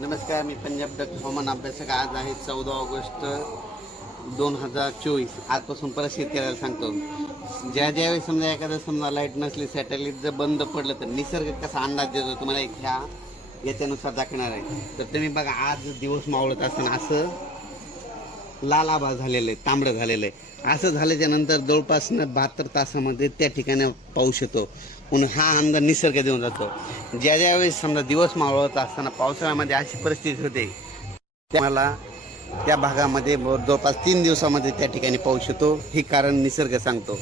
नमस्कार मी पंजाब डक हवामान अभ्यासक. आज आहे चौदा ऑगस्ट दोन हजार चोवीस. आजपासून परत शेतकऱ्याला सांगतो. ज्या ज्यावेळी समजा एखादं समजा लाइट नसली सॅटेलाईट जर बंद पडलं तर निसर्ग कसा अंदाज देतो तुम्हाला? एक ह्या याच्यानुसार दाखवणार आहे. तर तुम्ही बघा आज दिवस मावळत असताना असं लाल आभाळ झालेलं आहे तांबडं झालेलं. आहे असं झाल्याच्यानंतर जवळपास बहात्तर तासामध्ये त्या ठिकाणी पाऊस येतो. म्हणून हा अंदाज निसर्ग देऊन जातो. ज्या ज्या वेळेस समजा दिवस मावळत असताना पावसाळ्यामध्ये अशी परिस्थिती होते त्याला त्या भागामध्ये जवळपास तीन दिवसामध्ये त्या ठिकाणी पाऊस येतो. हे कारण निसर्ग सांगतो.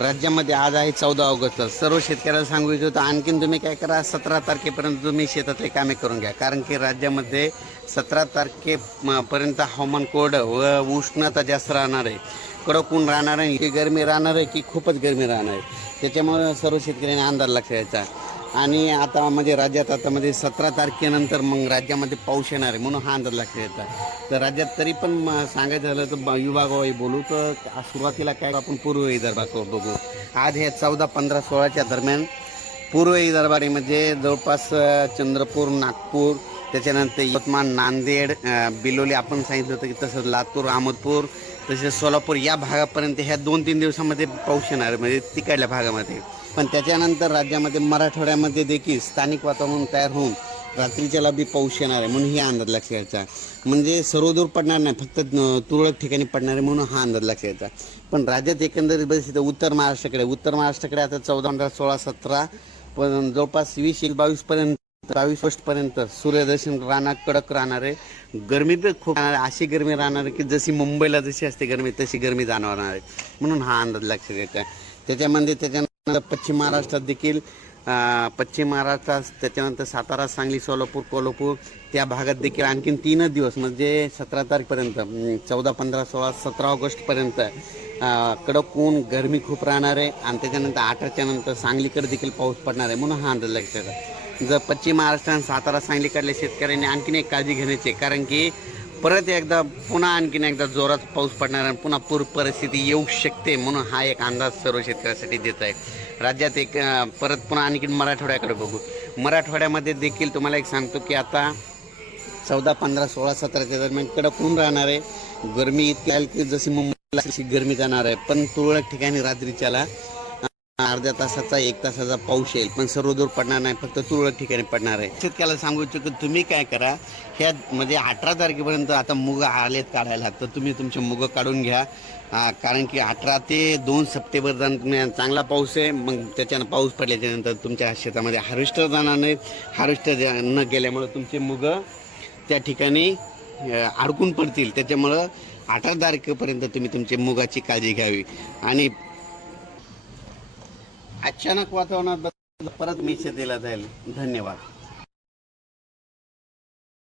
राज्यामध्ये आज आहे चौदा ऑगस्ट. सर्व शेतकऱ्याला सांगू इच्छितो आणखीन तुम्ही काय करा सतरा तारखेपर्यंत तुम्ही शेतातले कामे करून घ्या. कारण की राज्यामध्ये सतरा तारखेपर्यंत हवामान कोरडं व उष्णता जास्त राहणार आहे. कडक ऊन राहणार आहे की गरमी राहणार आहे की खूपच गरमी राहणार आहे. त्याच्यामुळे सर्व शेतकऱ्यांनी अंदाज लक्ष द्यायचा आणि आता म्हणजे राज्यात आता म्हणजे सतरा तारखेनंतर मग राज्यामध्ये पाऊस येणार आहे म्हणून हा अंदाज लक्ष द्यायचा तर राज्यात तरी पण म- सांगायचं झालं तर ब- विभागावाई बोलू तर सुरुवातीला काय आपण पूर्व विदर्भाकडे बघू. आज हे चौदा पंधरा सोळाच्या दरम्यान पूर्व विदर्भामध्ये म्हणजे जवळपास चंद्रपूर नागपूर त्याच्यानंतर यवतमाळ नांदेड बिलोली आपण सांगितलं होतं की तसंच लातूर अहमदपूर तसेच सोलापूर या भागापर्यंत ह्या दोन तीन दिवसामध्ये पाऊस येणार आहे म्हणजे तिकडल्या भागामध्ये. पण त्याच्यानंतर राज्यामध्ये मराठवाड्यामध्ये देखील स्थानिक वातावरण तयार होऊन रात्रीच्याला बी पाऊस येणार आहे म्हणून ही अंदाज लक्ष घ्यायचा म्हणजे सर्वदूर पडणार नाही फक्त तुरळक ठिकाणी पडणार आहे म्हणून हा अंदाज लक्ष घ्यायचा पण राज्यात एकंदरीत परिस्थिती उत्तर महाराष्ट्राकडे. उत्तर महाराष्ट्राकडे आता चौदा पंधरा सोळा सतरा पण जवळपास वीस एक बावीसपर्यंत बावीस ऑगस्ट पर्यंत सूर्यदर्शन राहणार कडक राहणार आहे. गरमी तर खूप राहणार आहे. अशी गरमी राहणार आहे की जशी मुंबईला जशी असते गरमी तशी गरमी जाणवणार आहे. म्हणून हा अंदाज लक्ष द्यायचा आहे त्याच्यामध्ये त्याच्यानंतर पश्चिम महाराष्ट्रात देखील पश्चिम महाराष्ट्रात त्याच्यानंतर सातारा सांगली सोलापूर कोल्हापूर त्या भागात देखील आणखीन तीनच दिवस म्हणजे सतरा तारखेपर्यंत चौदा पंधरा सोळा सतरा ऑगस्टपर्यंत कडक ऊन गरमी खूप राहणार आहे. आणि त्याच्यानंतर आठच्यानंतर नंतर सांगलीकडे देखील पाऊस पडणार आहे. म्हणून हा अंदाज लक्षात आहे. जर पश्चिम महाराष्ट्र आणि सातारा सांगलीकडल्या शेतकऱ्यांनी आणखीन एक काळजी घेण्याची आहे. कारण की परत एकदा पुन्हा आणखीन एकदा जोरात पाऊस पडणार आणि पुन्हा पूर परिस्थिती येऊ शकते म्हणून हा एक अंदाज सर्व शेतकऱ्यासाठी देत आहे. राज्यात एक परत पुन्हा आणखीन मराठवाड्याकडे बघू. मराठवाड्यामध्ये देखील तुम्हाला एक सांगतो की आता चौदा पंधरा सोळा सतराच्या दरम्यान कडक ऊन राहणार आहे. गरमी इतकी आली की जशी मुंबईला अशी गरमी जाणार आहे. पण तुरळक ठिकाणी रात्रीच्याला अर्ध्या तासाचा एक तासाचा पाऊस येईल. पण सर्व दूर पडणार नाही फक्त तुरळक ठिकाणी पडणार आहे. शेतकऱ्याला सांगू इच्छितो की तुम्ही काय करा ह्या म्हणजे अठरा तारखेपर्यंत आता मुग आलेत काढायला तर तुम्ही तुमचे मुग काढून घ्या. कारण की अठरा ते दोन सप्टेंबर दरम्यान चांगला पाऊस आहे मग त्याच्यानं पाऊस पडल्याच्यानंतर तुमच्या शेतामध्ये हार्वेस्टर जाणार नाही. हार्वेस्टर न गेल्यामुळे तुमचे मुग त्या ठिकाणी अडकून पडतील. त्याच्यामुळं अठरा तारखेपर्यंत तुम्ही तुमच्या मुगाची काळजी घ्यावी. आणि अचानक वातावरणात बदल परत मी दिला जाईल. धन्यवाद.